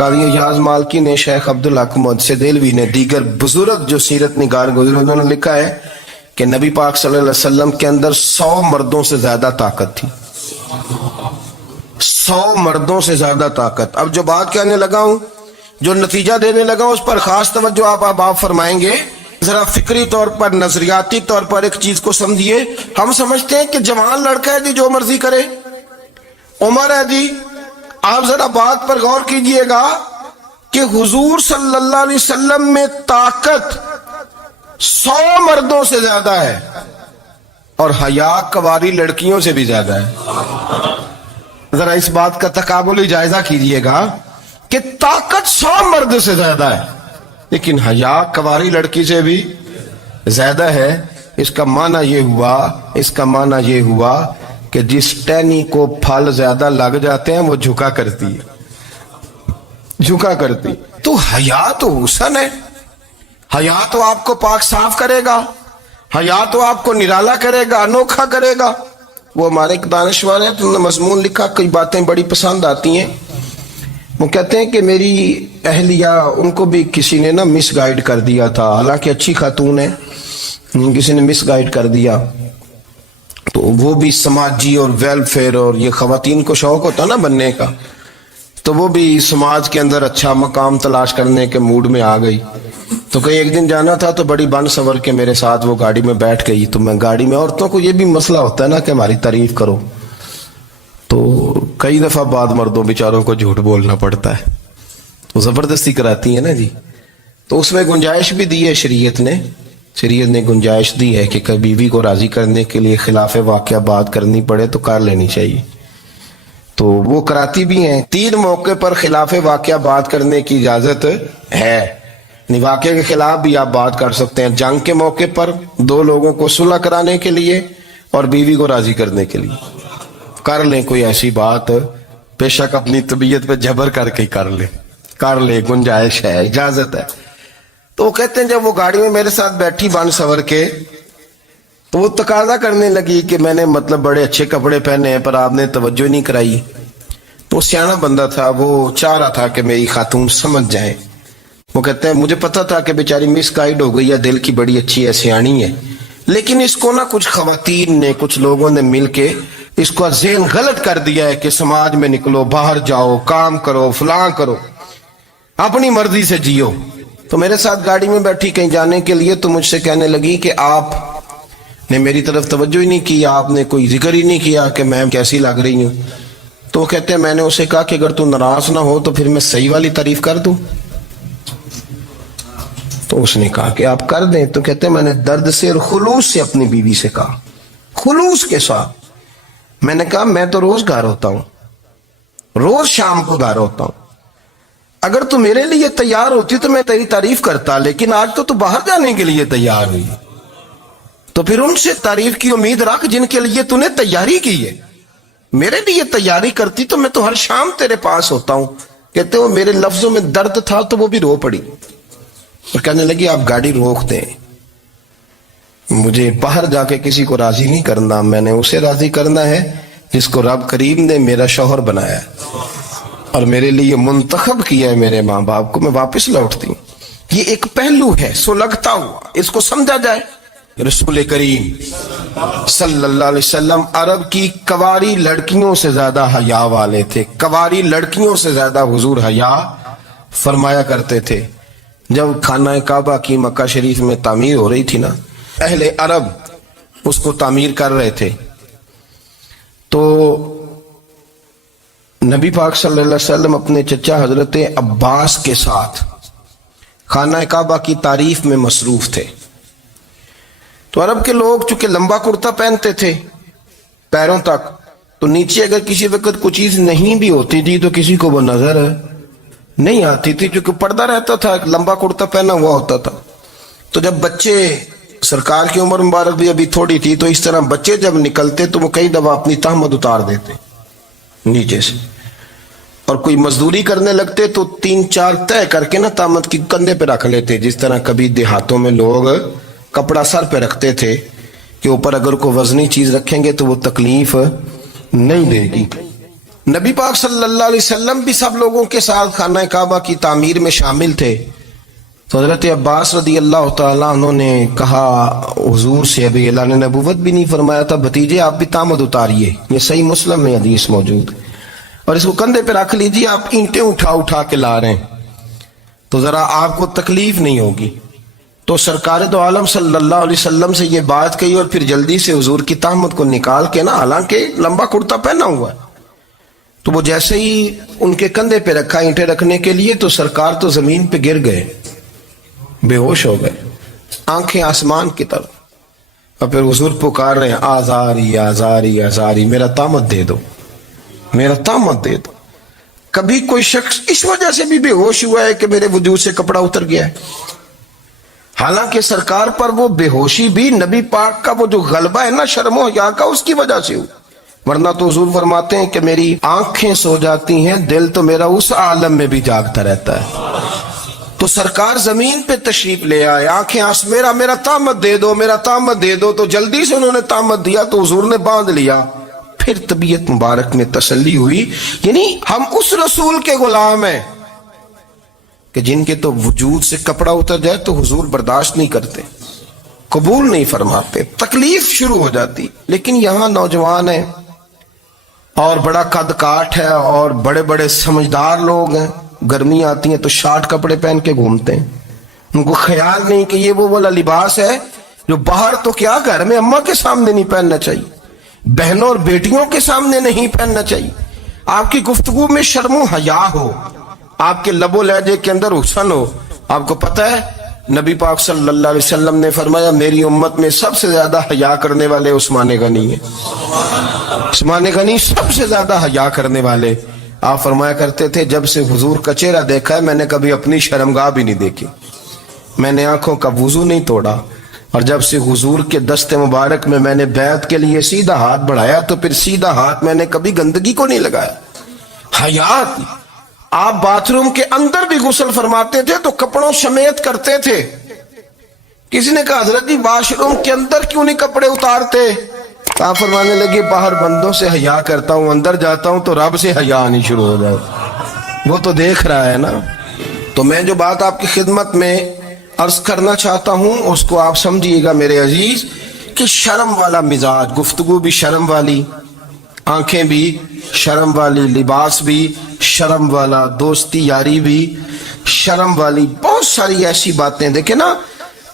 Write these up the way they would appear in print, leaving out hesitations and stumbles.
قاضی اعجاز مالکی نے، شیخ عبدالحق محدث دہلوی نے، دیگر بزرگ جو سیرت نگار گزرے انہوں نے لکھا ہے کہ نبی پاک صلی اللہ علیہ وسلم کے اندر 100 مردوں سے زیادہ طاقت تھی. 100 مردوں سے زیادہ طاقت. اب جو بات کہنے لگا ہوں، جو نتیجہ دینے لگا ہوں، اس پر خاص توجہ آپ فرمائیں گے. ذرا فکری طور پر، نظریاتی طور پر ایک چیز کو سمجھیے. ہم سمجھتے ہیں کہ جوان لڑکا ہے جی جو مرضی کرے، عمر ہے جی. آپ ذرا بات پر غور کیجئے گا کہ حضور صلی اللہ علیہ وسلم میں طاقت 100 مردوں سے زیادہ ہے اور حیا کواری لڑکیوں سے بھی زیادہ ہے. ذرا اس بات کا تقابلی جائزہ کیجئے گا کہ طاقت 100 مرد سے زیادہ ہے لیکن حیا کواری لڑکی سے بھی زیادہ ہے. اس کا معنی یہ ہوا کہ جس ٹہنی کو پھل زیادہ لگ جاتے ہیں وہ جھکا کرتی. تو حیا تو حسن ہے، حیا تو آپ کو پاک صاف کرے گا، حیا تو آپ کو نرالا کرے گا، انوکھا کرے گا. وہ ہمارے ایک دانشور ہیں، انہوں نے مضمون لکھا، کئی باتیں بڑی پسند آتی ہیں. وہ کہتے ہیں کہ میری اہلیہ، ان کو بھی کسی نے مس گائیڈ کر دیا تھا، حالانکہ اچھی خاتون ہے، کسی نے مس گائیڈ کر دیا. تو وہ بھی سماجی اور ویلفیئر، اور یہ خواتین کو شوق ہوتا نا بننے کا، تو وہ بھی سماج کے اندر اچھا مقام تلاش کرنے کے موڈ میں آ گئی. تو کہیں ایک دن جانا تھا تو بڑی بن سور کے میرے ساتھ وہ گاڑی میں بیٹھ گئی. تو میں گاڑی میں، عورتوں کو یہ بھی مسئلہ ہوتا ہے نا کہ ہماری تعریف کرو، تو کئی دفعہ بعد مردوں بیچاروں کو جھوٹ بولنا پڑتا ہے، تو زبردستی کراتی ہیں نا جی. تو اس میں گنجائش بھی دی ہے شریعت نے گنجائش دی ہے کہ بیوی کو راضی کرنے کے لیے خلاف واقعہ بات کرنی پڑے تو کر لینی چاہیے. تو وہ کراتی بھی ہیں. 3 موقع پر خلاف واقعہ بات کرنے کی اجازت ہے. واقعے کے خلاف بھی آپ بات کر سکتے ہیں. جنگ کے موقع پر 2 لوگوں کو صلح کرانے کے لیے اور بیوی کو راضی کرنے کے لیے کر لیں کوئی ایسی بات، بے شک اپنی طبیعت پہ جبر کر کے کر لیں، گنجائش ہے، اجازت ہے. تو وہ کہتے ہیں جب وہ گاڑی میں میرے ساتھ بیٹھی بن سور کے، تو وہ تقاضا کرنے لگی کہ میں نے بڑے اچھے کپڑے پہنے ہیں پر آپ نے توجہ نہیں کرائی. تو سیانا بندہ تھا، وہ چاہ رہا تھا کہ میری خاتون سمجھ جائے. وہ کہتے ہیں مجھے پتا تھا کہ بیچاری مس گائیڈ ہو گئی ہے، دل کی بڑی اچھی ہے، سیانی ہے، لیکن اس کو کچھ خواتین نے، کچھ لوگوں نے مل کے اس کو ذہن غلط کر دیا ہے کہ سماج میں نکلو، باہر جاؤ، کام کرو، فلاں کرو، اپنی مرضی سے جیو. تو میرے ساتھ گاڑی میں بیٹھی کہیں جانے کے لیے، تو مجھ سے کہنے لگی کہ آپ نے میری طرف توجہ ہی نہیں کی، آپ نے کوئی ذکر ہی نہیں کیا کہ میں کیسی لگ رہی ہوں. تو کہتے ہیں میں نے اسے کہا کہ اگر تو ناراض نہ ہو تو پھر میں صحیح والی تعریف کر دوں. تو اس نے کہا کہ آپ کر دیں. تو کہتے ہیں میں نے درد سے اور خلوص سے اپنی بیوی سے کہا، خلوص کے ساتھ. میں نے کہا میں تو روز گھر ہوتا ہوں، روز شام کو گھر ہوتا ہوں، اگر تو میرے لیے تیار ہوتی تو میں تیری تعریف کرتا، لیکن آج تو باہر جانے کے لیے تیار ہوئی، تو پھر ان سے تعریف کی امید رکھ جن کے لیے تو نے تیاری کی ہے. میرے لیے تیاری کرتی تو میں تو ہر شام تیرے پاس ہوتا ہوں. کہتے وہ میرے لفظوں میں درد تھا تو وہ بھی رو پڑی اور کہنے لگی آپ گاڑی روک دیں، مجھے باہر جا کے کسی کو راضی نہیں کرنا، میں نے اسے راضی کرنا ہے جس کو رب کریم نے میرا شوہر بنایا ہے اور میرے لیے منتخب کیا ہے میرے ماں باپ کو. میں واپس لوٹتی ہوں. یہ ایک پہلو ہے سو لگتا ہوا، اس کو سمجھا جائے. رسول کریم صلی اللہ علیہ وسلم عرب کی کواری لڑکیوں سے زیادہ حیا والے تھے. کواری لڑکیوں سے زیادہ حضور حیا فرمایا کرتے تھے. جب خانہ کعبہ کی مکہ شریف میں تعمیر ہو رہی تھی نا، اہل عرب اس کو تعمیر کر رہے تھے، تو نبی پاک صلی اللہ علیہ وسلم اپنے چچا حضرت عباس کے ساتھ خانہ کعبہ کی تعریف میں مصروف تھے. تو عرب کے لوگ چونکہ لمبا کرتا پہنتے تھے پیروں تک، تو نیچے اگر کسی وقت کوئی چیز نہیں بھی ہوتی تھی تو کسی کو وہ نظر نہیں آتی تھی، چونکہ پردہ رہتا تھا، لمبا کرتا پہنا ہوا ہوتا تھا. تو جب بچے، سرکار کی عمر مبارک بھی ابھی تھوڑی تھی، تو اس طرح بچے جب نکلتے تو وہ کئی دفعہ اپنی تہمت اتار دیتے نیچے سے، اور کوئی مزدوری کرنے لگتے تو 3-4 طے کر کے تہمت کی کندھے پہ رکھ لیتے. جس طرح کبھی دیہاتوں میں لوگ کپڑا سر پہ رکھتے تھے کہ اوپر اگر کوئی وزنی چیز رکھیں گے تو وہ تکلیف نہیں دے گی. نبی پاک صلی اللہ علیہ وسلم بھی سب لوگوں کے ساتھ خانہ کعبہ کی تعمیر میں شامل تھے. تو حضرت عباس رضی اللہ تعالیٰ عنہ نے کہا حضور سے، ابھی اللہ نے نبوت بھی نہیں فرمایا تھا، بھتیجے آپ بھی تامد اتاریے. یہ صحیح مسلم میں حدیث موجود، اور اس کو کندھے پہ رکھ لیجیے، آپ اینٹیں اٹھا اٹھا کے لا رہے ہیں تو ذرا آپ کو تکلیف نہیں ہوگی. تو سرکار دو عالم صلی اللہ علیہ وسلم سے یہ بات کہی، اور پھر جلدی سے حضور کی تہمت کو نکال کے نا، حالانکہ لمبا کرتا پہنا ہوا ہے، تو وہ جیسے ہی ان کے کندھے پہ رکھا اینٹیں رکھنے کے لیے، تو سرکار تو زمین پہ گر گئے، بے ہوش ہو گئے، آنکھیں آسمان کی طرف. اور پھر حضور پکار رہے ہیں، آزاری آزاری آزاری، میرا تامت دے دو، میرا تامت دے دو. کبھی کوئی شخص اس وجہ سے بھی بے ہوش ہوا ہے کہ میرے وجود سے کپڑا اتر گیا ہے؟ حالانکہ سرکار پر وہ بے ہوشی بھی نبی پاک کا وہ جو غلبہ ہے نا شرم و حیا کا، اس کی وجہ سے ہو. ورنہ تو حضور فرماتے ہیں کہ میری آنکھیں سو جاتی ہیں، دل تو میرا اس عالم میں بھی جاگتا رہتا ہے. تو سرکار زمین پہ تشریف لے آئے، آنکھیں میرا تامت دے دو، میرا تامت دے دو. تو جلدی سے انہوں نے تامت دیا تو حضور نے باندھ لیا. پھر طبیعت مبارک میں تسلی ہوئی. یعنی ہم اس رسول کے غلام ہیں کہ جن کے تو وجود سے کپڑا اتر جائے تو حضور برداشت نہیں کرتے، قبول نہیں فرماتے، تکلیف شروع ہو جاتی. لیکن یہاں نوجوان ہیں اور بڑا قد کاٹ ہے اور بڑے بڑے سمجھدار لوگ ہیں، گرمی آتی ہیں تو شارٹ کپڑے پہن کے گھومتے ہیں. ان کو خیال نہیں کہ یہ وہ والا لباس ہے جو باہر تو کیا گھر میں اماں کے سامنے نہیں پہننا چاہیے، بہنوں اور بیٹیوں کے سامنے نہیں پہننا چاہیے. آپ کی گفتگو میں شرم و حیا ہو، آپ کے لب و لہجے کے اندر حسن ہو. آپ کو پتہ ہے نبی پاک صلی اللہ علیہ وسلم نے فرمایا میری امت میں سب سے زیادہ حیا کرنے والے عثمان غنی ہیں. عثمان غنی سب سے زیادہ حیا کرنے والے. آپ فرمایا کرتے تھے جب سے حضور کا چہرہ دیکھا ہے میں نے کبھی اپنی شرمگاہ بھی نہیں دیکھی، میں نے آنکھوں کا وضو نہیں توڑا، اور جب سے حضور کے دست مبارک میں نے بیعت کے لیے سیدھا ہاتھ بڑھایا تو پھر سیدھا ہاتھ میں نے کبھی گندگی کو نہیں لگایا. حیات. آپ باتھ روم کے اندر بھی غسل فرماتے تھے تو کپڑوں سمیت کرتے تھے. کسی نے کہا حضرت جی واش روم کے اندر کیوں نہیں کپڑے اتارتے؟ آپ فرمانے لگے باہر بندوں سے حیا کرتا ہوں، اندر جاتا ہوں تو رب سے حیا آنی شروع ہو جاتی، وہ تو دیکھ رہا ہے نا. تو میں جو بات آپ کی خدمت میں عرض کرنا چاہتا ہوں اس کو آپ سمجھیے گا میرے عزیز، کہ شرم والا مزاج، گفتگو بھی شرم والی، آنکھیں بھی شرم والی، لباس بھی شرم والا، دوستی یاری بھی شرم والی، بہت ساری ایسی باتیں. دیکھیں نا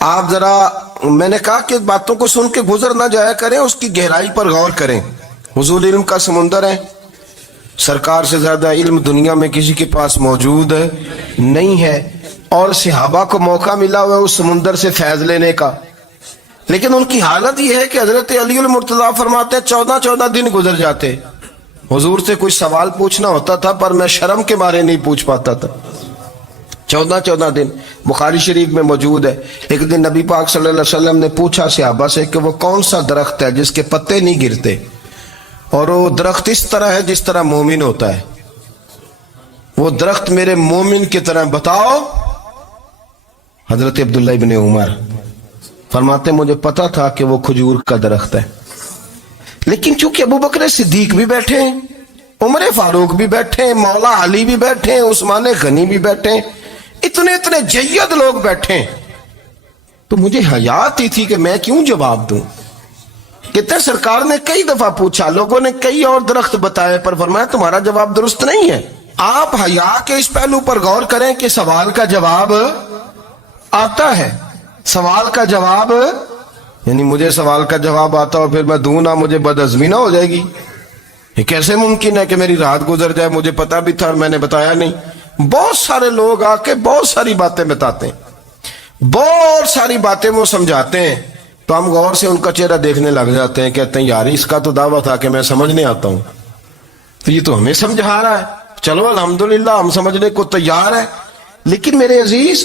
آپ ذرا، میں نے کہا کہ باتوں کو سن کے گزر نہ جایا کریں، اس کی گہرائی پر غور کریں. حضور علم کا سمندر ہے، سرکار سے زیادہ علم دنیا میں کسی کے پاس موجود نہیں ہے، اور صحابہ کو موقع ملا ہوا ہے اس سمندر سے فیض لینے کا. لیکن ان کی حالت یہ ہے کہ حضرت علی المرتضیٰ فرماتے 14 دن گزر جاتے، حضور سے کوئی سوال پوچھنا ہوتا تھا پر میں شرم کے بارے نہیں پوچھ پاتا تھا. 14 دن بخاری شریف میں موجود ہے. ایک دن نبی پاک صلی اللہ علیہ وسلم نے پوچھا صحابہ سے کہ وہ کون سا درخت ہے جس کے پتے نہیں گرتے، اور وہ درخت اس طرح ہے جس طرح مومن ہوتا ہے، وہ درخت میرے مومن کی طرح بتاؤ. حضرت عبداللہ ابن عمر فرماتے مجھے پتا تھا کہ وہ کھجور کا درخت ہے، لیکن چونکہ ابو بکر صدیق بھی بیٹھے ہیں، عمر فاروق بھی بیٹھے ہیں، مولا علی بھی بیٹھے ہیں، عثمان غنی بھی بیٹھے ہیں، اتنے جید لوگ بیٹھے ہیں، تو مجھے حیا آتی تھی کہ میں کیوں جواب دوں. کہتے سرکار نے کئی دفعہ پوچھا، لوگوں نے کئی اور درخت بتائے، پر فرمایا تمہارا جواب درست نہیں ہے. آپ حیا کے اس پہلو پر غور کریں کہ سوال کا جواب آتا ہے، سوال کا جواب، یعنی مجھے سوال کا جواب آتا اور پھر میں دوں نہ، مجھے بدعزمی نہ ہو جائے گی. یہ کیسے ممکن ہے کہ میری رات گزر جائے، مجھے پتا بھی تھا اور میں نے بتایا نہیں. بہت سارے لوگ آ کے بہت ساری باتیں بتاتے ہیں، بہت ساری باتیں وہ سمجھاتے ہیں، تو ہم غور سے ان کا چہرہ دیکھنے لگ جاتے ہیں، کہتے ہیں یار اس کا تو دعویٰ تھا کہ میں سمجھنے آتا ہوں، تو یہ تو ہمیں سمجھا رہا ہے، چلو الحمدللہ ہم سمجھنے کو تیار ہیں. لیکن میرے عزیز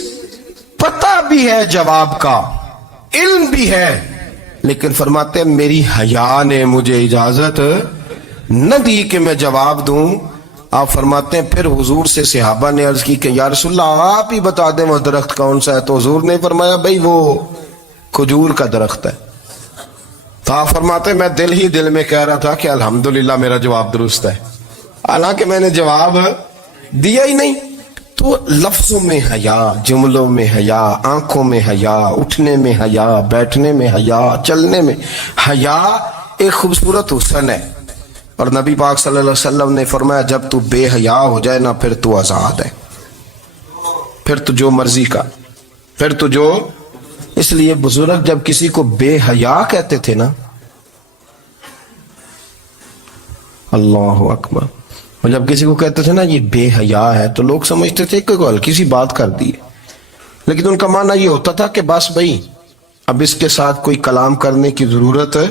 پتہ بھی ہے جواب کا، علم بھی ہے، لیکن فرماتے ہیں میری حیا نے مجھے اجازت نہ دی کہ میں جواب دوں. آپ فرماتے ہیں پھر حضور سے صحابہ نے عرض کی کہ یا رسول اللہ آپ ہی بتا دیں وہ درخت کون سا ہے. تو حضور نے فرمایا بھئی وہ کھجور کا درخت ہے. تو آپ فرماتے ہیں میں دل ہی دل میں کہہ رہا تھا کہ الحمدللہ میرا جواب درست ہے. حالانکہ میں نے جواب دیا ہی نہیں. تو لفظوں میں حیا، جملوں میں حیا، آنکھوں میں حیا، اٹھنے میں حیا، بیٹھنے میں حیا، چلنے میں حیا ایک خوبصورت حسن ہے. اور نبی پاک صلی اللہ علیہ وسلم نے فرمایا جب تو بے حیا ہو جائے نا پھر تو آزاد ہے، پھر تو جو مرضی کا، پھر تو جو. اس لیے بزرگ جب کسی کو بے حیا کہتے تھے نا، اللہ اکبر، اور جب کسی کو کہتے تھے نا یہ بے حیا ہے تو لوگ سمجھتے تھے کہ کوئی ہلکی سی بات کر دی ہے، لیکن ان کا معنی یہ ہوتا تھا کہ بس بھائی اب اس کے ساتھ کوئی کلام کرنے کی ضرورت ہے،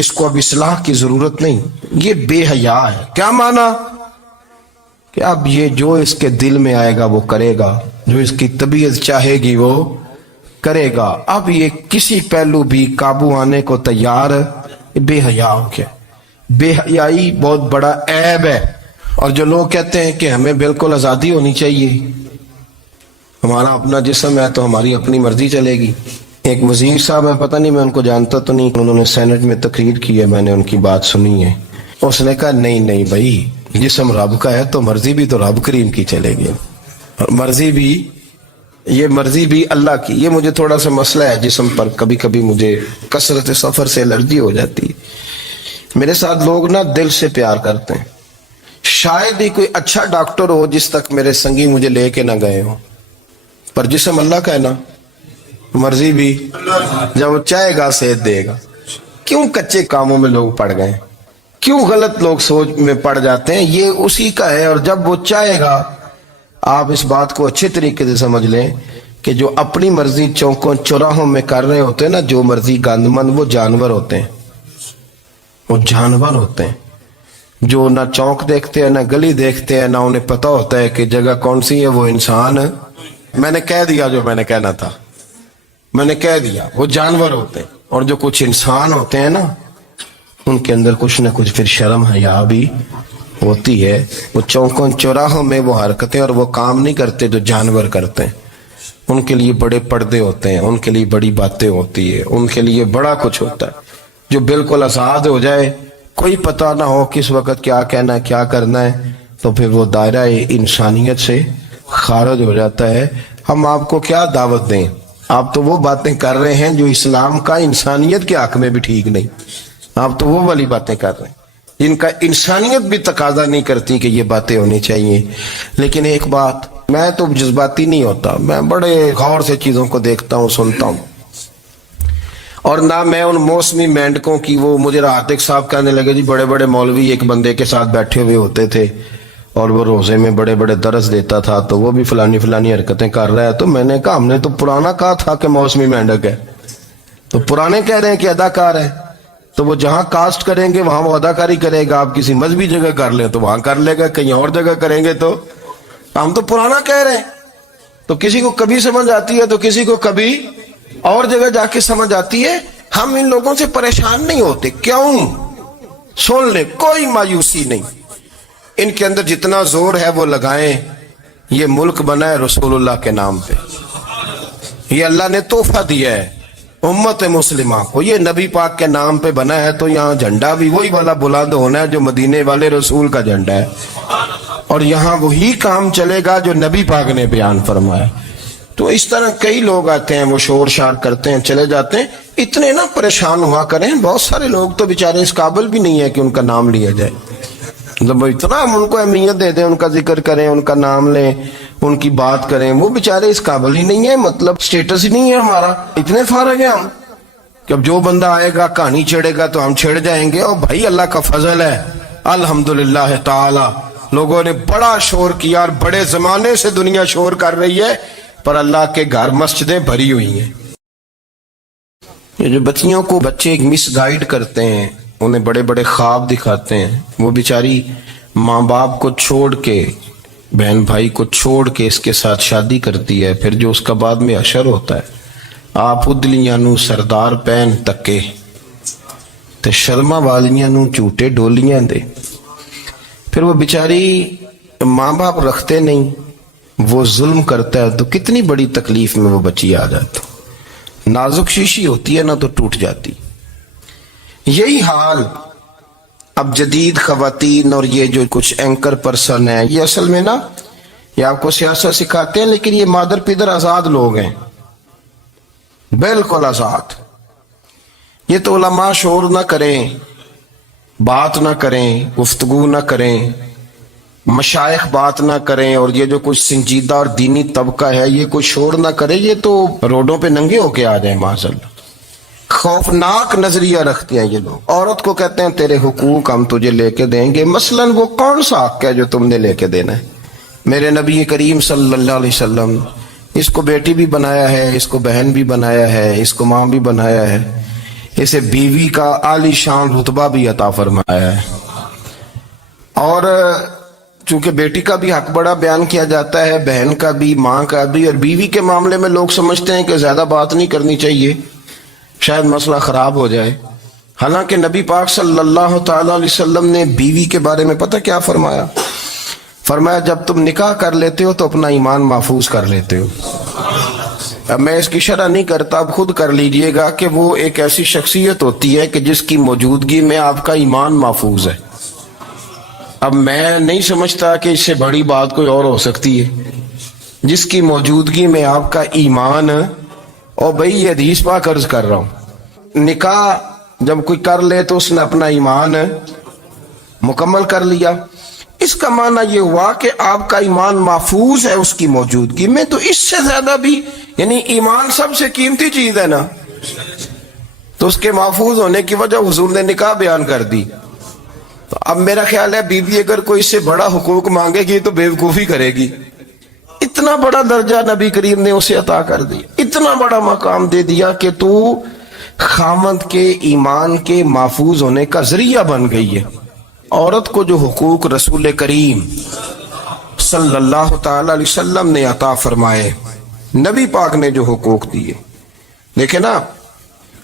اس کو اب اصلاح کی ضرورت نہیں، یہ بے حیا ہے. کیا معنی؟ کہ اب یہ جو اس کے دل میں آئے گا وہ کرے گا، جو اس کی طبیعت چاہے گی وہ کرے گا، اب یہ کسی پہلو بھی قابو آنے کو تیار بے حیا ہو گیا. بے حیائی بہت بڑا عیب ہے. اور جو لوگ کہتے ہیں کہ ہمیں بالکل آزادی ہونی چاہیے، ہمارا اپنا جسم ہے تو ہماری اپنی مرضی چلے گی. ایک وزیر صاحب ہے، پتہ نہیں میں ان کو جانتا تو نہیں، انہوں نے سینٹ میں تقریر کی ہے، میں نے ان کی بات سنی ہے. اس نے کہا نہیں بھائی، جسم رب کا ہے تو مرضی بھی تو رب کریم کی چلے گی، مرضی بھی یہ مرضی بھی اللہ کی. یہ مجھے تھوڑا سا مسئلہ ہے جسم پر، کبھی کبھی مجھے کثرت سفر سے الرجی ہو جاتی ہے. میرے ساتھ لوگ نا دل سے پیار کرتے ہیں، شاید ہی کوئی اچھا ڈاکٹر ہو جس تک میرے سنگی مجھے لے کے نہ گئے ہوں، پر جسم اللہ کا ہے نا، مرضی بھی جب وہ چاہے گا صحت دے گا. کیوں کچے کاموں میں لوگ پڑ گئے، کیوں غلط لوگ سوچ میں پڑ جاتے ہیں؟ یہ اسی کا ہے. اور جب وہ چاہے گا، آپ اس بات کو اچھے طریقے سے سمجھ لیں کہ جو اپنی مرضی چوکوں چوراہوں میں کر رہے ہوتے ہیں نا، جو مرضی گندمند، وہ جانور ہوتے ہیں، وہ جانور ہوتے ہیں جو نہ چوک دیکھتے ہیں، نہ گلی دیکھتے ہیں، نہ انہیں پتہ ہوتا ہے کہ جگہ کون سی ہے. وہ انسان، میں نے کہہ دیا جو میں نے کہنا تھا، میں نے کہہ دیا، وہ جانور ہوتے ہیں. اور جو کچھ انسان ہوتے ہیں نا، ان کے اندر کچھ نہ کچھ پھر شرم حیا بھی ہوتی ہے. وہ چوکوں چوراہوں میں وہ حرکتیں اور وہ کام نہیں کرتے جو جانور کرتے ہیں. ان کے لیے بڑے پردے ہوتے ہیں، ان کے لیے بڑی باتیں ہوتی ہے، ان کے لیے بڑا کچھ ہوتا ہے. جو بالکل آزاد ہو جائے، کوئی پتہ نہ ہو کس وقت کیا کہنا ہے، کیا کرنا ہے، تو پھر وہ دائرہ انسانیت سے خارج ہو جاتا ہے. ہم آپ کو کیا دعوت دیں؟ آپ تو وہ باتیں کر رہے ہیں جو اسلام کا انسانیت کے حق میں بھی ٹھیک نہیں. آپ تو وہ والی باتیں کر رہے ہیں جن کا انسانیت بھی تقاضا نہیں کرتی کہ یہ باتیں ہونی چاہیے. لیکن ایک بات، میں تو جذباتی نہیں ہوتا، میں بڑے غور سے چیزوں کو دیکھتا ہوں، سنتا ہوں. اور نہ میں ان موسمی مینڈکوں کی، وہ مجھے عاتق صاحب کہنے لگے جی بڑے بڑے مولوی ایک بندے کے ساتھ بیٹھے ہوئے ہوتے تھے اور وہ روزے میں بڑے بڑے درس دیتا تھا تو وہ بھی فلانی حرکتیں کر رہا ہے. تو میں نے کہا ہم نے تو پرانا کہا تھا کہ موسمی مینڈک ہے، تو پرانے کہہ رہے ہیں کہ اداکار ہے، تو وہ جہاں کاسٹ کریں گے وہاں وہ اداکاری کرے گا. آپ کسی مذہبی جگہ کر لیں تو وہاں کر لے گا، کہیں اور جگہ کریں گے تو ہم تو پرانا کہہ رہے ہیں. تو کسی کو کبھی سمجھ آتی ہے تو کسی کو کبھی اور جگہ جا کے سمجھ آتی ہے. ہم ان لوگوں سے پریشان نہیں ہوتے. کیوں؟ سن لیں، کوئی مایوسی نہیں. ان کے اندر جتنا زور ہے وہ لگائیں. یہ ملک بنا ہے رسول اللہ کے نام پہ، یہ اللہ نے تحفہ دیا ہے امت مسلمہ کو، یہ نبی پاک کے نام پہ بنا ہے. تو یہاں جھنڈا بھی وہی والا بلند ہونا ہے جو مدینے والے رسول کا جھنڈا ہے، اور یہاں وہی کام چلے گا جو نبی پاک نے بیان فرمایا. تو اس طرح کئی لوگ آتے ہیں، وہ شور شار کرتے ہیں، چلے جاتے ہیں. اتنے نہ پریشان ہوا کریں. بہت سارے لوگ تو بیچارے اس قابل بھی نہیں ہے کہ ان کا نام لیا جائے. مطلب اتنا ہم ان کو اہمیت دے دیں، ان کا ذکر کریں، ان کا نام لیں، ان کی بات کریں، وہ بیچارے اس قابل ہی نہیں ہے. مطلب سٹیٹس ہی نہیں ہے ہمارا. اتنے فارغ ہیں ہم کہ اب جو بندہ آئے گا کہانی چھیڑے گا تو ہم چھیڑ جائیں گے. اور بھائی اللہ کا فضل ہے الحمدللہ تعالی، لوگوں نے بڑا شور کیا اور بڑے زمانے سے دنیا شور کر رہی ہے، پر اللہ کے گھر مسجدیں بھری ہوئی ہیں. یہ جو بچیوں کو بچے مس گائیڈ کرتے ہیں، انہیں بڑے بڑے خواب دکھاتے ہیں، وہ بیچاری ماں باپ کو چھوڑ کے، بہن بھائی کو چھوڑ کے اس کے ساتھ شادی کرتی ہے. پھر جو اس کا بعد میں حشر ہوتا ہے، آپ ادلیاں نو سردار پہن تکے تے شرما والیاں نو جھوٹے ڈولیاں دے. پھر وہ بیچاری ماں باپ رکھتے نہیں، وہ ظلم کرتا ہے تو کتنی بڑی تکلیف میں وہ بچی آ جاتی. نازک شیشی ہوتی ہے نا تو ٹوٹ جاتی. یہی حال اب جدید خواتین اور یہ جو کچھ اینکر پرسن ہیں، یہ اصل میں نا یہ آپ کو سیاست سکھاتے ہیں، لیکن یہ مادر پیدر آزاد لوگ ہیں، بالکل آزاد۔ یہ تو علماء شور نہ کریں، بات نہ کریں، گفتگو نہ کریں، مشائخ بات نہ کریں، اور یہ جو کچھ سنجیدہ اور دینی طبقہ ہے یہ کوئی شور نہ کرے، یہ تو روڈوں پہ ننگے ہو کے آ جائیں معاذاللہ۔ خوفناک نظریہ رکھتے ہیں یہ لوگ۔ عورت کو کہتے ہیں تیرے حقوق ہم تجھے لے کے دیں گے، مثلاً وہ کون سا حق ہے جو تم نے لے کے دینا ہے؟ میرے نبی کریم صلی اللہ علیہ وسلم اس کو بیٹی بھی بنایا ہے، اس کو بہن بھی بنایا ہے، اس کو ماں بھی بنایا ہے، اسے بیوی کا عالی شان رتبہ بھی عطا فرمایا ہے۔ اور چونکہ بیٹی کا بھی حق بڑا بیان کیا جاتا ہے، بہن کا بھی، ماں کا بھی، اور بیوی کے معاملے میں لوگ سمجھتے ہیں کہ زیادہ بات نہیں کرنی چاہیے، شاید مسئلہ خراب ہو جائے۔ حالانکہ نبی پاک صلی اللہ تعالی علیہ وسلم نے بیوی کے بارے میں پتہ کیا فرمایا؟ فرمایا جب تم نکاح کر لیتے ہو تو اپنا ایمان محفوظ کر لیتے ہو۔ اب میں اس کی شرح نہیں کرتا، اب خود کر لیجئے گا کہ وہ ایک ایسی شخصیت ہوتی ہے کہ جس کی موجودگی میں آپ کا ایمان محفوظ ہے۔ اب میں نہیں سمجھتا کہ اس سے بڑی بات کوئی اور ہو سکتی ہے، جس کی موجودگی میں آپ کا ایمان، اور بھئی یہ حدیث پاک عرض کر رہا ہوں، نکاح جب کوئی کر لے تو اس نے اپنا ایمان مکمل کر لیا۔ اس کا معنی یہ ہوا کہ آپ کا ایمان محفوظ ہے اس کی موجودگی میں، تو اس سے زیادہ بھی، یعنی ایمان سب سے قیمتی چیز ہے نا، تو اس کے محفوظ ہونے کی وجہ حضور نے نکاح بیان کر دی۔ تو اب میرا خیال ہے بیوی اگر کوئی اس سے بڑا حقوق مانگے گی تو بیوقوفی کرے گی۔ اتنا بڑا درجہ نبی کریم نے اسے عطا کر دیا، اتنا بڑا مقام دے دیا کہ تو خاوند کے ایمان کے محفوظ ہونے کا ذریعہ بن گئی ہے۔ عورت کو جو حقوق رسول کریم صلی اللہ تعالی علیہ وسلم نے عطا فرمائے، نبی پاک نے جو حقوق دیے، دیکھیں نا،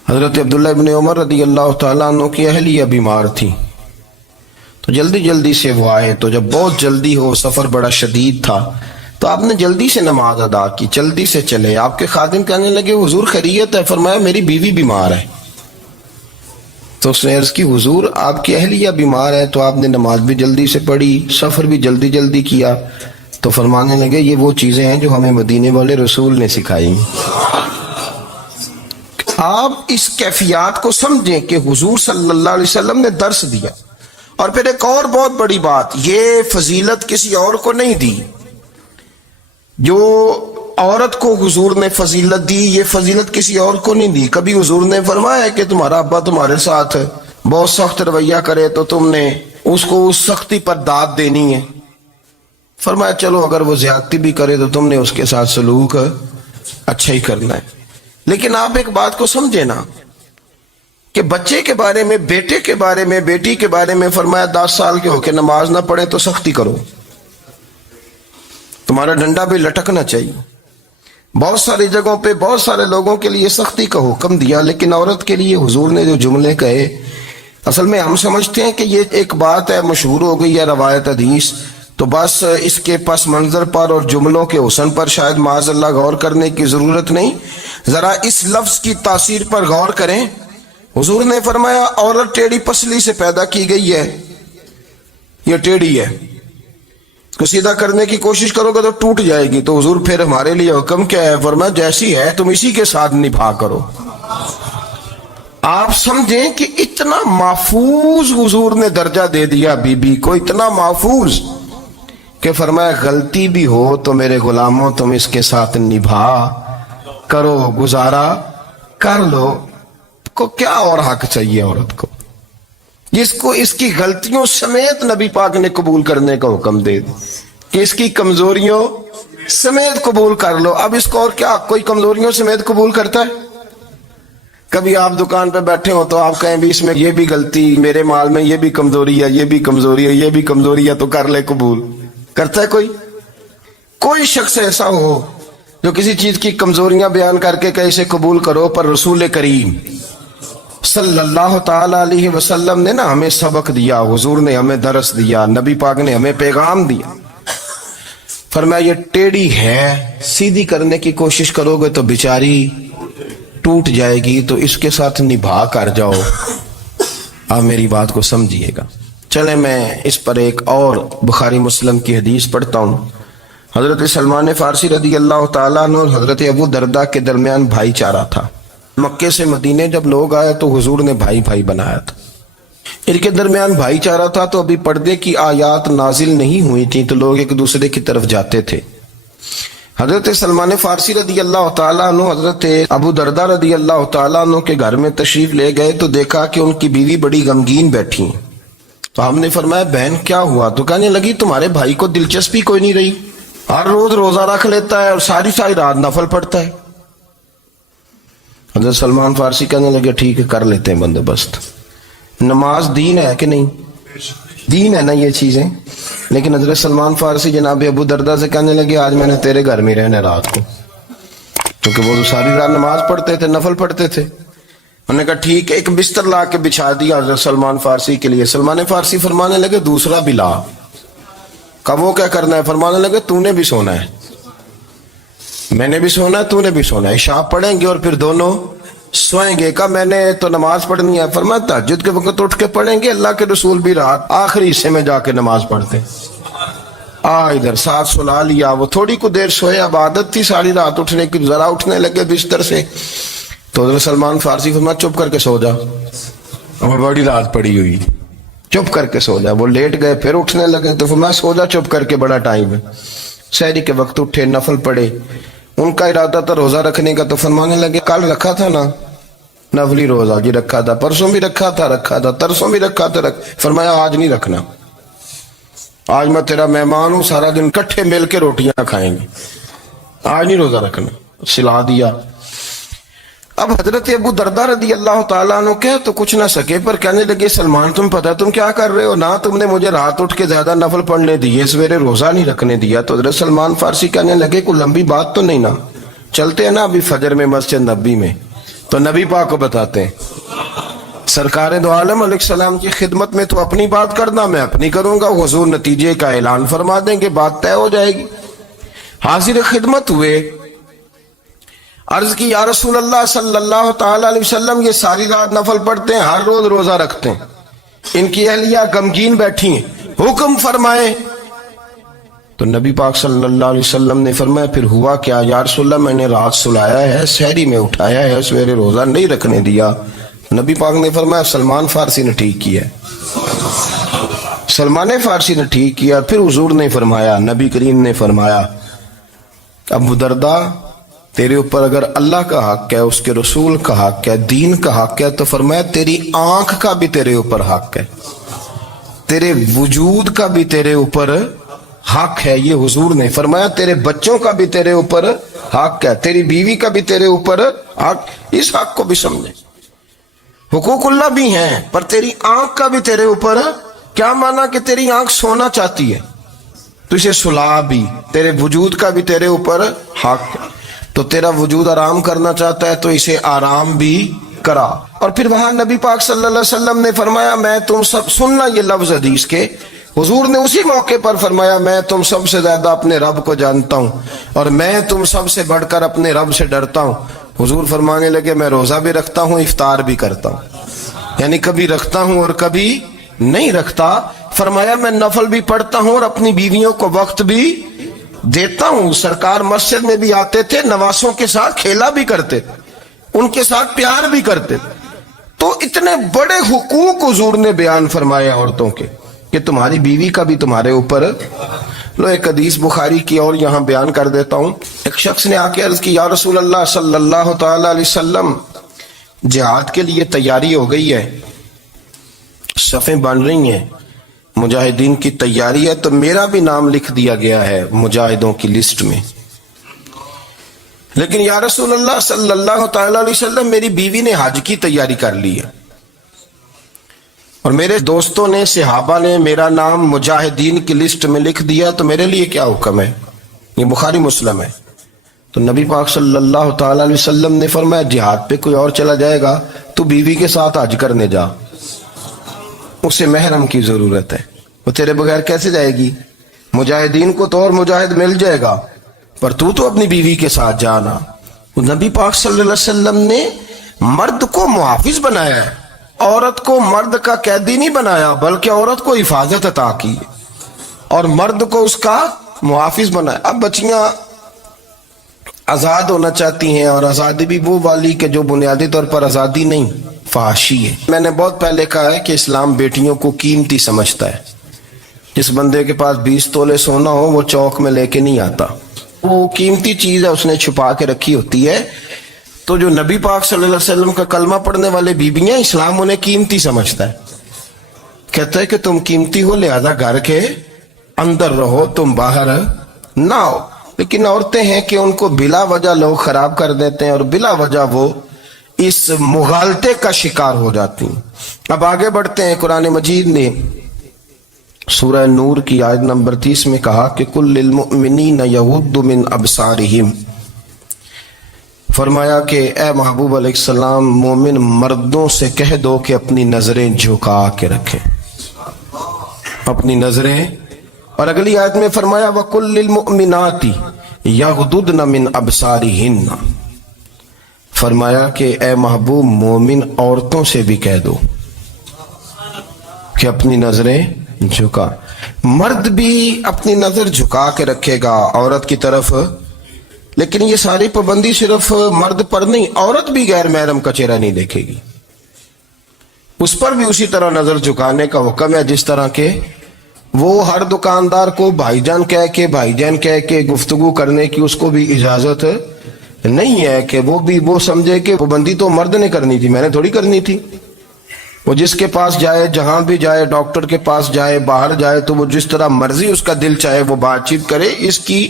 حضرت عبداللہ ابن عمر رضی اللہ تعالیٰ عنہ کی اہلیہ بیمار تھی، تو جلدی سے وہ آئے، تو جب بہت جلدی ہو، سفر بڑا شدید تھا، تو آپ نے جلدی سے نماز ادا کی، جلدی سے چلے۔ آپ کے خادم کہنے لگے حضور خیریت ہے؟ فرمایا میری بیوی بیمار ہے۔ تو اس نے عرض کی حضور آپ کی اہلیہ بیمار ہے، تو آپ نے نماز بھی جلدی سے پڑھی، سفر بھی جلدی کیا۔ تو فرمانے لگے یہ وہ چیزیں ہیں جو ہمیں مدینے والے رسول نے سکھائی۔ آپ اس کیفیات کو سمجھیں کہ حضور صلی اللہ علیہ وسلم نے درس دیا۔ اور پھر ایک اور بہت بڑی بات، یہ فضیلت کسی اور کو نہیں دی، جو عورت کو حضور نے فضیلت دی، یہ فضیلت کسی اور کو نہیں دی۔ کبھی حضور نے فرمایا کہ تمہارا ابا تمہارے ساتھ بہت سخت رویہ کرے تو تم نے اس کو اس سختی پر داد دینی ہے؟ فرمایا چلو اگر وہ زیادتی بھی کرے تو تم نے اس کے ساتھ سلوک اچھا ہی کرنا ہے۔ لیکن آپ ایک بات کو سمجھے نا کہ بچے کے بارے میں، بیٹے کے بارے میں، بیٹی کے بارے میں فرمایا 10 سال کے ہو کے نماز نہ پڑھے تو سختی کرو، تمہارا ڈنڈا بھی لٹکنا چاہیے۔ بہت ساری جگہوں پہ بہت سارے لوگوں کے لیے سختی کا حکم دیا، لیکن عورت کے لیے حضور نے جو جملے کہے، اصل میں ہم سمجھتے ہیں کہ یہ ایک بات ہے، مشہور ہو گئی ہے روایت حدیث، تو بس اس کے پس منظر پر اور جملوں کے حسن پر شاید معاذ اللہ غور کرنے کی ضرورت نہیں۔ ذرا اس لفظ کی تاثیر پر غور کریں۔ حضور نے فرمایا عورت ٹیڑھی پسلی سے پیدا کی گئی ہے، یہ ٹیڑھی ہے، اس کو سیدھا کرنے کی کوشش کرو گے تو ٹوٹ جائے گی۔ تو حضور پھر ہمارے لیے حکم کیا ہے؟ فرمایا جیسی ہے تم اسی کے ساتھ نبھا کرو۔ آپ سمجھیں کہ اتنا محفوظ حضور نے درجہ دے دیا بی بی کو، اتنا محفوظ کہ فرمایا غلطی بھی ہو تو میرے غلاموں تم اس کے ساتھ نبھا کرو، گزارا کر لو۔ کو کیا اور حق چاہیے عورت کو، جس کو اس کی غلطیوں سمیت نبی پاک نے قبول کرنے کا حکم دے دی کہ اس کی کمزوریوں سمیت قبول کر لو۔ اب اس کو اور کیا کوئی کمزوریوں سمیت قبول کرتا ہے؟ کبھی آپ دکان پہ بیٹھے ہو تو آپ کہیں بھی اس میں یہ بھی غلطی، میرے مال میں یہ بھی کمزوری ہے، یہ بھی کمزوری ہے، یہ بھی کمزوری ہے، تو کر لے قبول؟ کرتا ہے کوئی؟ کوئی شخص ایسا ہو جو کسی چیز کی کمزوریاں بیان کر کے کہ اسے قبول کرو؟ پر رسول کریم صلی اللہ تعالی علیہ وسلم نے نا ہمیں سبق دیا، حضور نے ہمیں درس دیا، نبی پاک نے ہمیں پیغام دیا۔ فرمایا یہ ٹیڑھی ہے، سیدھی کرنے کی کوشش کرو گے تو بیچاری ٹوٹ جائے گی، تو اس کے ساتھ نبھا کر جاؤ۔ آپ میری بات کو سمجھیے گا۔ چلے میں اس پر ایک اور بخاری مسلم کی حدیث پڑھتا ہوں۔ حضرت سلمان فارسی رضی اللہ تعالیٰ عنہ اور حضرت ابو درداء کے درمیان بھائی چارہ تھا۔ مکے سے مدینے جب لوگ آئے تو حضور نے بھائی بھائی بنایا تھا، ان کے درمیان بھائی چارہ تھا، تو ابھی پردے کی آیات نازل نہیں ہوئی تھی تو لوگ ایک دوسرے کی طرف جاتے تھے۔ حضرت سلمان فارسی رضی اللہ تعالیٰ عنہ حضرت ابو درداء رضی اللہ تعالیٰ عنہ کے گھر میں تشریف لے گئے تو دیکھا کہ ان کی بیوی بڑی غمگین بیٹھی ہیں۔ تو ہم نے فرمایا بہن کیا ہوا؟ تو کہنے لگی تمہارے بھائی کو دلچسپی کوئی نہیں رہی، ہر روز روزہ رکھ لیتا ہے اور ساری رات نفل پڑھتا ہے۔ حضرت سلمان فارسی کہنے لگے ٹھیک ہے کر لیتے ہیں بندوبست۔ نماز دین ہے کہ نہیں؟ دین ہے نا یہ چیزیں۔ لیکن حضرت سلمان فارسی جناب ابو درداء سے کہنے لگے آج میں نے تیرے گھر میں رہنا رات کو، کیونکہ وہ تو ساری رات نماز پڑھتے تھے، نفل پڑھتے تھے۔ انہوں نے کہا ٹھیک ہے، ایک بستر لا کے بچھا دیا حضرت سلمان فارسی کے لیے۔ سلمان فارسی فرمانے لگے دوسرا بھی لا۔ کہا وہ کیا کرنا ہے؟ فرمانے لگے تو نے بھی سونا ہے، میں نے بھی سونا ہے، تو نے بھی سونا ہے، عشاء پڑھیں گے اور پھر دونوں سوئیں گے۔ کہا میں نے تو نماز پڑھنی ہے۔ فرمایا تہجد کے وقت اٹھ کے پڑھیں گے، اللہ کے رسول بھی رات آخری حصے میں جا کے نماز پڑھتے۔ ادھر ساتھ سلا لیا، وہ تھوڑی کو دیر سوئے، اب عادت تھی ساری رات اٹھنے کی، ذرا اٹھنے لگے بستر سے تو حضرت سلمان فارسی فرمایا چپ کر کے سو جا، اور بڑی رات پڑی ہوئی، چپ کر کے سو جا۔ وہ لیٹ گئے، پھر اٹھنے لگے تو فرمایا سو جا چپ کر کے، بڑا ٹائم ہے۔ سحری کے وقت اٹھے، نفل پڑھے، ان کا ارادہ تھا روزہ رکھنے کا، تو فرمانے لگے کل رکھا تھا نا نفلی روزہ؟ جی رکھا تھا۔ پرسوں بھی رکھا تھا، ترسوں بھی رکھا تھا۔ فرمایا آج نہیں رکھنا، آج میں تیرا مہمان ہوں، سارا دن کٹھے مل کے روٹیاں کھائیں گے، آج نہیں روزہ رکھنا، سلا دیا۔ اب حضرت ابو درداء رضی اللہ تعالیٰ عنہ کہہ تو کچھ نہ سکے، پر کہنے لگے سلمان تم پتہ تم کیا کر رہے ہو؟ نہ تم نے مجھے رات اٹھ کے زیادہ نفل پڑھنے دیے، سویرے روزہ نہیں رکھنے دیا۔ تو حضرت سلمان فارسی کہنے لگے کوئی لمبی بات تو نہیں نا، چلتے ہیں نا ابھی فجر میں مسجد نبی میں، تو نبی پاک کو بتاتے ہیں۔ سرکار دو عالم علیہ السلام کی خدمت میں تو اپنی بات کرنا، میں اپنی کروں گا، حضور نتیجے کا اعلان فرما دیں گے، بات طے ہو جائے گی۔ حاضر خدمت ہوئے، عرض کی یا رسول اللہ صلی اللہ تعالی علیہ وسلم یہ ساری رات نفل پڑھتے ہیں، ہر روز روزہ رکھتے ہیں، ان کی اہلیہ غمگین بیٹھی ہیں، حکم فرمائے۔ تو نبی پاک صلی اللہ علیہ وسلم نے فرمایا پھر ہوا کیا؟ یا رسول اللہ میں نے رات سلایا ہے، سحری میں اٹھایا ہے، سویرے روزہ نہیں رکھنے دیا۔ نبی پاک نے فرمایا سلمان فارسی نے ٹھیک کیا، سلمان فارسی نے ٹھیک کیا۔ پھر حضور نے فرمایا، نبی کریم نے فرمایا ابو درداء تیرے اوپر اگر اللہ کا حق ہے، اس کے رسول کا حق ہے، دین کا حق ہے، تو فرمایا تیری آنکھ کا بھی تیرے اوپر حق ہے، تیرے وجود کا بھی تیرے اوپر حق ہے۔ یہ حضور نے فرمایا تیرے بچوں کا بھی تیرے اوپر حق ہے، تیری بیوی کا بھی تیرے اوپر حق۔ اس حق کو بھی سمجھے، حقوق اللہ بھی ہیں، پر تیری آنکھ کا بھی تیرے اوپر۔ کیا مانا کہ تیری آنکھ سونا چاہتی ہے تو اسے سلا بھی، تیرے وجود کا بھی تیرے اوپر حق ہے، تو تیرا وجود آرام کرنا چاہتا ہے تو اسے آرام بھی کرا۔ اور پھر وہاں نبی پاک صلی اللہ علیہ وسلم نے فرمایا میں تم سب، سننا یہ لفظ حدیث کے، حضور نے اسی موقع پر فرمایا میں تم سب سے زیادہ اپنے رب کو جانتا ہوں اور میں تم سب سے بڑھ کر اپنے رب سے ڈرتا ہوں۔ حضور فرمانے لگے میں روزہ بھی رکھتا ہوں، افطار بھی کرتا ہوں، یعنی کبھی رکھتا ہوں اور کبھی نہیں رکھتا۔ فرمایا میں نفل بھی پڑھتا ہوں اور اپنی بیویوں کو وقت بھی دیتا ہوں۔ سرکار مسجد میں بھی آتے تھے، نواسوں کے ساتھ کھیلا بھی کرتے تھے، ان کے ساتھ پیار بھی کرتے تھے۔ تو اتنے بڑے حقوق حضور نے بیان فرمائے عورتوں کے کہ تمہاری بیوی کا بھی تمہارے اوپر۔ لو ایک حدیث بخاری کی اور یہاں بیان کر دیتا ہوں۔ ایک شخص نے آ کے عرض کی یا رسول اللہ صلی اللہ تعالی علیہ وسلم جہاد کے لیے تیاری ہو گئی ہے، صفیں بن رہی ہیں، مجاہدین کی تیاری ہے، تو میرا بھی نام لکھ دیا گیا ہے مجاہدوں کی لسٹ میں، لیکن یا رسول اللہ صلی اللہ تعالی علیہ وسلم میری بیوی نے حج کی تیاری کر لی ہے اور میرے دوستوں نے، صحابہ نے میرا نام مجاہدین کی لسٹ میں لکھ دیا، تو میرے لیے کیا حکم ہے؟ یہ بخاری مسلم ہے۔ تو نبی پاک صلی اللہ تعالی علیہ وسلم نے فرمایا جہاد پہ کوئی اور چلا جائے گا تو بیوی کے ساتھ حج کرنے جا، اسے محرم کی ضرورت ہے، وہ تیرے بغیر کیسے جائے گی؟ مجاہدین کو تو اور مجاہد مل جائے گا، پر تو اپنی بیوی کے ساتھ جانا۔ نبی پاک صلی اللہ علیہ وسلم نے مرد کو محافظ بنایا ہے، عورت کو مرد کا قیدی نہیں بنایا بلکہ عورت کو حفاظت عطا کی اور مرد کو اس کا محافظ بنایا. اب بچیاں آزاد ہونا چاہتی ہیں اور آزادی بھی وہ والی کہ جو بنیادی طور پر آزادی نہیں فحاشی ہے. میں نے بہت پہلے کہا ہے کہ اسلام بیٹیوں کو قیمتی سمجھتا ہے. جس بندے کے پاس 20 تولے سونا ہو وہ چوک میں لے کے نہیں آتا, وہ قیمتی چیز ہے, اس نے چھپا کے رکھی ہوتی ہے. تو جو نبی پاک صلی اللہ علیہ وسلم کا کلمہ پڑھنے والے بیبیاں, اسلام انہیں قیمتی سمجھتا ہے. کہتا ہے کہ تم قیمتی ہو لہذا گھر کے اندر رہو, تم باہر نہ ہو. لیکن عورتیں ہیں کہ ان کو بلا وجہ لوگ خراب کر دیتے ہیں اور بلا وجہ وہ اس مغالطے کا شکار ہو جاتی ہیں. اب آگے بڑھتے ہیں. قرآن مجید نے سورہ نور کی آیت نمبر 30 میں کہا کہ کل للمؤمنین یغضوا من ابصارہم, فرمایا کہ اے محبوب علیہ السلام مومن مردوں سے کہہ دو کہ اپنی نظریں جھکا کے رکھیں, اپنی نظریں. اور اگلی آیت میں فرمایا وَقُلْ لِلْمُؤْمِنَاتِ يَغْضُضْنَ مِنْ أَبْصَارِهِنَّ, فرمایا کہ اے محبوب مومن عورتوں سے بھی کہہ دو کہ اپنی نظریں جھکا. مرد بھی اپنی نظر جھکا کے رکھے گا عورت کی طرف, لیکن یہ ساری پابندی صرف مرد پر نہیں, عورت بھی غیر محرم کا چہرہ نہیں دیکھے گی, اس پر بھی اسی طرح نظر جھکانے کا حکم ہے جس طرح کے وہ ہر دکاندار کو بھائی جان کہہ کے گفتگو کرنے کی اس کو بھی اجازت نہیں ہے کہ وہ بھی وہ سمجھے کہ پابندی تو مرد نے کرنی تھی, میں نے تھوڑی کرنی تھی. وہ جس کے پاس جائے, جہاں بھی جائے, ڈاکٹر کے پاس جائے, باہر جائے, تو وہ جس طرح مرضی اس کا دل چاہے وہ بات چیت کرے, اس کی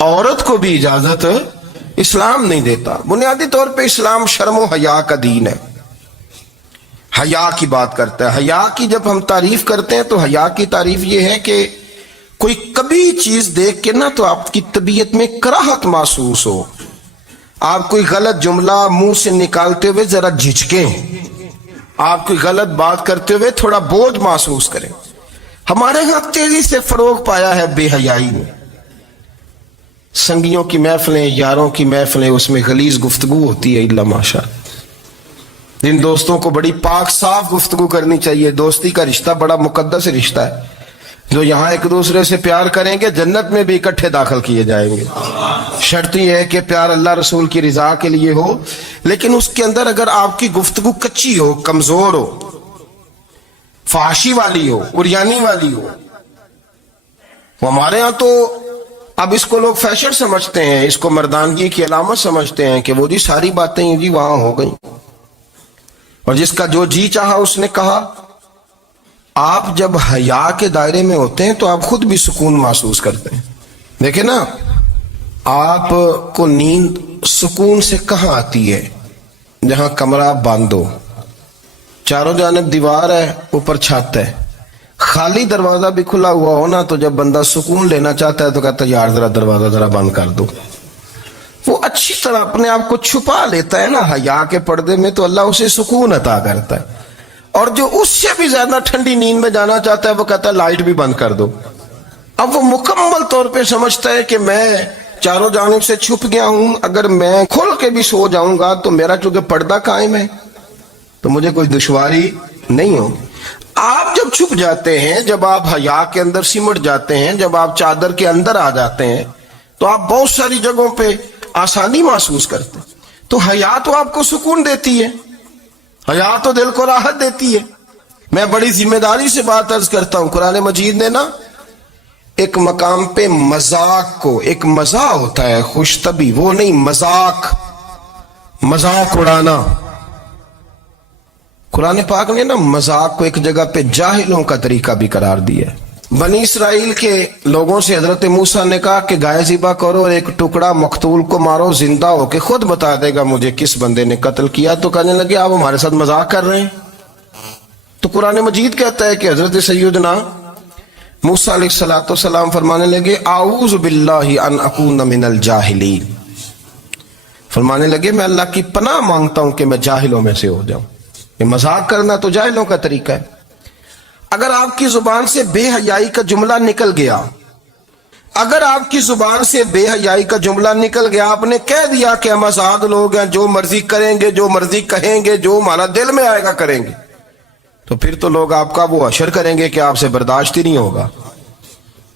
عورت کو بھی اجازت اسلام نہیں دیتا. بنیادی طور پہ اسلام شرم و حیا کا دین ہے, حیا کی بات کرتا ہے. حیا کی جب ہم تعریف کرتے ہیں تو حیا کی تعریف یہ ہے کہ کوئی کبھی چیز دیکھ کے نا تو آپ کی طبیعت میں کراہت محسوس ہو, آپ کوئی غلط جملہ منہ سے نکالتے ہوئے ذرا جھجکیں, آپ کوئی غلط بات کرتے ہوئے تھوڑا بوجھ محسوس کریں. ہمارے ہاں تیزی سے فروغ پایا ہے بے حیائی میں. سنگیوں کی محفلیں, یاروں کی محفلیں, اس میں غلیظ گفتگو ہوتی ہے الا ماشاء. جن دوستوں کو بڑی پاک صاف گفتگو کرنی چاہیے. دوستی کا رشتہ بڑا مقدس رشتہ ہے, جو یہاں ایک دوسرے سے پیار کریں گے جنت میں بھی اکٹھے داخل کیے جائیں گے. شرط یہ ہے کہ پیار اللہ رسول کی رضا کے لیے ہو, لیکن اس کے اندر اگر آپ کی گفتگو کچی ہو, کمزور ہو, فحاشی والی ہو, عریانی والی ہو. ہمارے ہاں تو اب اس کو لوگ فیشن سمجھتے ہیں, اس کو مردانگی کی علامت سمجھتے ہیں کہ وہ جی ساری باتیں جی وہاں ہو گئیں, اور جس کا جو جی چاہا اس نے کہا. آپ جب حیا کے دائرے میں ہوتے ہیں تو آپ خود بھی سکون محسوس کرتے ہیں. دیکھیں نا, آپ کو نیند سکون سے کہاں آتی ہے؟ جہاں کمرہ بند ہو, چاروں جانب دیوار ہے, اوپر چھت ہے, خالی دروازہ بھی کھلا ہوا ہو نا, تو جب بندہ سکون لینا چاہتا ہے تو کہتا ہے یار ذرا دروازہ ذرا بند کر دو. وہ اچھی طرح اپنے آپ کو چھپا لیتا ہے نا حیا کے پردے میں, تو اللہ اسے سکون عطا کرتا ہے. اور جو اس سے بھی زیادہ ٹھنڈی نیند میں جانا چاہتا ہے وہ کہتا ہے لائٹ بھی بند کر دو. اب وہ مکمل طور پہ سمجھتا ہے کہ میں چاروں جانب سے چھپ گیا ہوں, اگر میں کھل کے بھی سو جاؤں گا تو میرا چونکہ پردہ قائم ہے تو مجھے کوئی دشواری نہیں ہوگی. آپ جب چھپ جاتے ہیں, جب آپ حیا کے اندر سمٹ جاتے ہیں, جب آپ چادر کے اندر آ جاتے ہیں, تو آپ بہت ساری جگہوں پہ آسانی محسوس کرتے ہیں. تو حیا تو آپ کو سکون دیتی ہے, حیا تو دل کو راحت دیتی ہے. میں بڑی ذمہ داری سے بات عرض کرتا ہوں, قرآن مجید نے نا ایک مقام پہ مذاق کو, ایک مزاح ہوتا ہے خوش طبی, وہ نہیں مذاق اڑانا. قرآن پاک نے نا مذاق کو ایک جگہ پہ جاہلوں کا طریقہ بھی قرار دیا ہے. بنی اسرائیل کے لوگوں سے حضرت موسیٰ نے کہا کہ گائے ذبح کرو اور ایک ٹکڑا مقتول کو مارو, زندہ ہو کے خود بتا دے گا مجھے کس بندے نے قتل کیا. تو کہنے لگے آپ ہمارے ساتھ مذاق کر رہے ہیں. تو قرآن مجید کہتا ہے کہ حضرت سیدنا موسیٰ علیہ السلام فرمانے لگے اعوذ باللہ ان اکون من الجاہلین, فرمانے لگے میں اللہ کی پناہ مانگتا ہوں کہ میں جاہلوں میں سے ہو جاؤں. یہ مذاق کرنا تو جاہلوں کا طریقہ ہے. اگر آپ کی زبان سے بے حیائی کا جملہ نکل گیا, اگر آپ کی زبان سے بے حیائی کا جملہ نکل گیا, آپ نے کہہ دیا کہ ہم آزاد لوگ ہیں, جو مرضی کریں گے, جو مرضی کہیں گے, جو ہمارا دل میں آئے گا کریں گے, تو پھر تو لوگ آپ کا وہ حشر کریں گے کہ آپ سے برداشت ہی نہیں ہوگا.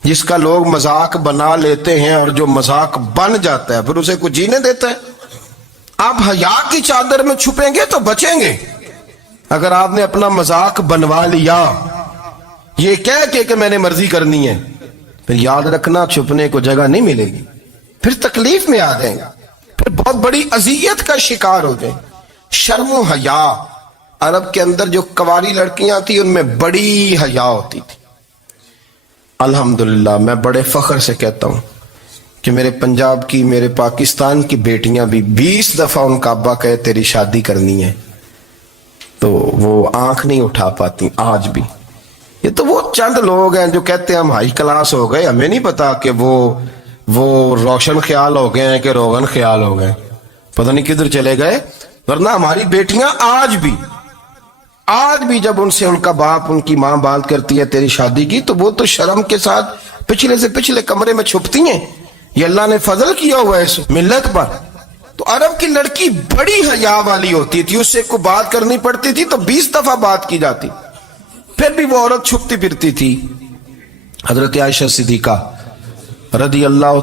جس کا لوگ مذاق بنا لیتے ہیں اور جو مذاق بن جاتا ہے پھر اسے کوئی جینے دیتا ہے. آپ حیا کی چادر میں چھپیں گے تو بچیں گے. اگر آپ نے اپنا مذاق بنوا لیا یہ کہہ کے کہ میں نے مرضی کرنی ہے، پھر یاد رکھنا چھپنے کو جگہ نہیں ملے گی، پھر تکلیف میں آ جائیں گے، پھر بہت بڑی اذیت کا شکار ہو جائیں. شرم و حیا، عرب کے اندر جو کنواری لڑکیاں تھیں ان میں بڑی حیا ہوتی تھی. الحمدللہ میں بڑے فخر سے کہتا ہوں کہ میرے پنجاب کی، میرے پاکستان کی بیٹیاں بھی 20 دفعہ ان کا ابا کہے تیری شادی کرنی ہے تو وہ آنکھ نہیں اٹھا پاتی آج بھی. یہ تو وہ چند لوگ ہیں جو کہتے ہیں ہم ہائی کلاس ہو گئے، ہمیں نہیں پتا کہ وہ روشن خیال ہو گئے ہیں کہ روغن خیال ہو گئے، پتہ نہیں کدھر چلے گئے. ورنہ ہماری بیٹیاں آج بھی جب ان سے ان کا باپ، ان کی ماں بات کرتی ہے تیری شادی کی تو وہ تو شرم کے ساتھ پچھلے سے پچھلے کمرے میں چھپتی ہیں. یہ اللہ نے فضل کیا ہوا ہے اس ملت پر. تو عرب کی لڑکی بڑی حیا والی ہوتی تھی، اس سے کوئی بات کرنی پڑتی تھی تو 20 دفعہ بات کی جاتی، پھر بھی وہ عورت چھپتی پھرتی تھی. حضرت عائشہ صدیقہ رضی اللہ